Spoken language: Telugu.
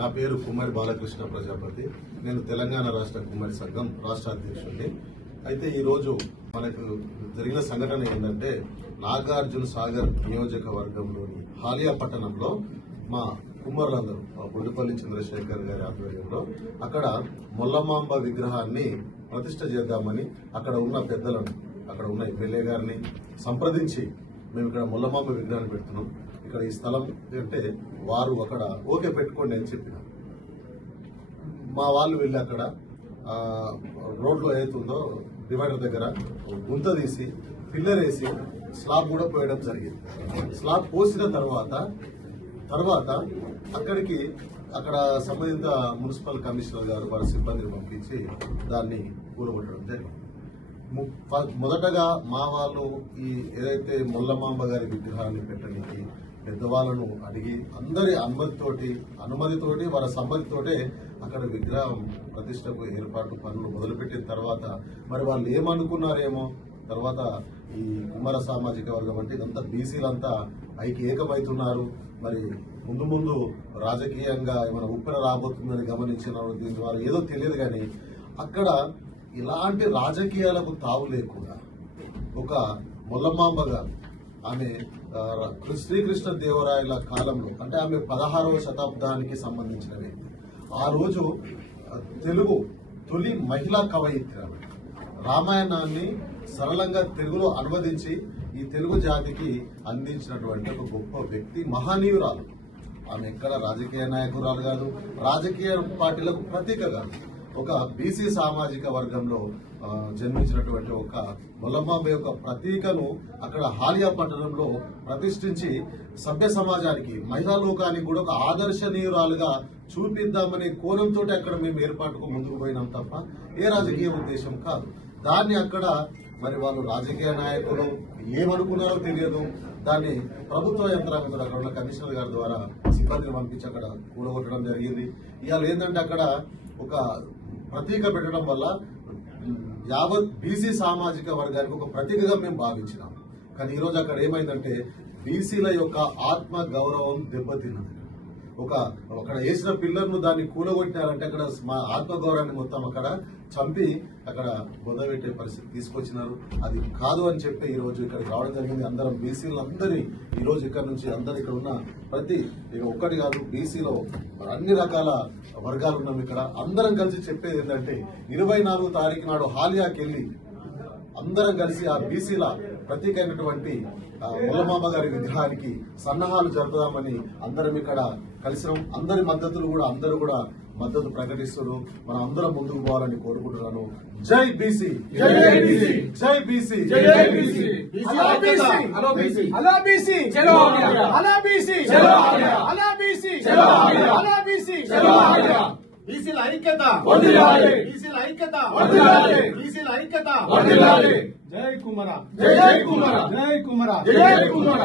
నా పేరు కుమారి బాలకృష్ణ ప్రజాపతి. నేను తెలంగాణ రాష్ట్ర కుమారి సంఘం రాష్ట్ర అధ్యక్షుడిని. అయితే ఈరోజు మనకు జరిగిన సంఘటన ఏంటంటే నాగార్జున సాగర్ నియోజకవర్గంలోని హాలియా పట్టణంలో మా కుమారులందరూ మా చంద్రశేఖర్ గారి ఆధ్వర్యంలో అక్కడ మొల్లమాంబ విగ్రహాన్ని ప్రతిష్ట చేద్దామని అక్కడ ఉన్న పెద్దలను అక్కడ ఉన్న ఎమ్మెల్యే గారిని సంప్రదించి మేము ఇక్కడ ముల్లమామ విగ్రహాన్ని పెడుతున్నాం. ఇక్కడ ఈ స్థలం అంటే వారు అక్కడ ఓకే పెట్టుకోండి అని చెప్పిన. మా వాళ్ళు వెళ్ళి అక్కడ రోడ్లో ఏదైతుందో డివైడర్ దగ్గర గుంత తీసి పిల్లర్ వేసి స్లాబ్ కూడా పోయడం జరిగింది. స్లాబ్ పోసిన తర్వాత తర్వాత అక్కడికి అక్కడ సంబంధిత మున్సిపల్ కమిషనర్ గారు వారి సిబ్బందిని పంపించి దాన్ని కూలగొట్టడం జరిగింది. మొదటగా మా వాళ్ళు ఈ ఏదైతే ముల్లమాంబ గారి విగ్రహాన్ని పెట్టడానికి పెద్దవాళ్ళను అడిగి అందరి అనుమతితోటి అనుమతితోటి వారి సమ్మతితోటే అక్కడ విగ్రహం ప్రతిష్టకు ఏర్పాటు పనులు మొదలుపెట్టిన తర్వాత మరి వాళ్ళు ఏమనుకున్నారేమో తర్వాత ఈ కుమార సామాజిక వర్గం అంటే ఇదంతా బీసీలంతా ఐకి ఏకమవుతున్నారు. మరి ముందు ముందు రాజకీయంగా ఏమైనా ఉప్పెన రాబోతుందని గమనించిన దీని ద్వారా ఏదో తెలియదు కానీ అక్కడ ఇలాంటి రాజకీయాలకు తావు లేకుండా ఒక ముల్లమాంబ గారు ఆమె శ్రీకృష్ణ దేవరాయల కాలంలో అంటే ఆమె పదహారవ శతాబ్దానికి సంబంధించిన వ్యక్తి. ఆ రోజు తెలుగు తొలి మహిళా కవయిత్రి రామాయణాన్ని సరళంగా తెలుగులో అనువదించి ఈ తెలుగు జాతికి అందించినటువంటి ఒక గొప్ప వ్యక్తి మహనీయురాలు. ఆమె ఎక్కడ రాజకీయ నాయకురాలు కాదు రాజకీయ పార్టీలకు ప్రతీక కాదు. ఒక బీసీ సామాజిక వర్గంలో జన్మించినటువంటి ఒక మొల్లమాంబ యొక్క ప్రతీకను అక్కడ హాలియా పట్టణంలో ప్రతిష్ఠించి సభ్య సమాజానికి మహిళా లోకానికి కూడా ఒక ఆదర్శనీయురాలుగా చూపిద్దామనే కోణంతో అక్కడ మేము ఏర్పాటుకు ముందుకు పోయినాం తప్ప ఏ రాజకీయ ఉద్దేశం కాదు. దాన్ని అక్కడ మరి వాళ్ళు రాజకీయ నాయకులు ఏమనుకున్నారో తెలియదు. దాన్ని ప్రభుత్వ యంత్రాంగం అక్కడ ఉన్న కమిషనర్ గారి ద్వారా సిబ్బందిని పంపించి అక్కడ కూడగొట్టడం జరిగింది. ఇవాళ ఏంటంటే అక్కడ ఒక ప్రతీక పెట్టడం వల్ల యావత్ బీసీ సామాజిక వర్గానికి ఒక ప్రతీకగా మేము భావించినాం. కానీ ఈరోజు అక్కడ ఏమైందంటే బీసీల యొక్క ఆత్మ గౌరవం దెబ్బతిన్నది. ఒక అక్కడ వేసిన పిల్లర్ను దాన్ని కూలగొట్టినారంటే అక్కడ మా ఆత్మగౌరవాన్ని మొత్తం అక్కడ చంపి అక్కడ బొందబెట్టే పరిస్థితి తీసుకొచ్చినారు. అది కాదు అని చెప్పి ఈ రోజు ఇక్కడ రావడం జరిగింది. అందరం బీసీలందరినీ అందరి ఈ రోజు ఇక్కడ నుంచి అందరు ఇక్కడ ఉన్న ప్రతి ఇక ఒక్కటి కాదు బీసీలో అన్ని రకాల వర్గాలు ఉన్నాం ఇక్కడ. అందరం కలిసి చెప్పేది ఏంటంటే ఇరవై నాలుగు తారీఖు నాడు హాలియాకి వెళ్ళి అందరం కలిసి ఆ బీసీల ప్రతీకైనటువంటి ఆ, ముల్లమాంబ గారి విగ్రహానికి సన్నాహాలు జరుపుదామని అందరం ఇక్కడ కలిసినాం అందరి మద్దతులు కూడా అందరూ కూడా మద్దతు ప్రకటిస్తున్నారు మనం అందరం ముందుకు పోవాలని కోరుకుంటున్నాను జై బీసీ జై బీసీ. జై బీసీ జై BC. Hello BC hello BC. Hello BC చలో ఆగ్రా. హలో బీసీ చలో ఆగ్రా. హలో బీసీ చలో ఆగ్రా. హలో బీసీ చలో ఆగ్రా. బీసీల ఐక్యత. బీసీల ఐక్యత. బీసీల ఐక్యత. జై కుమరా. జై కుమార. జై కుమరా. జై కుమార.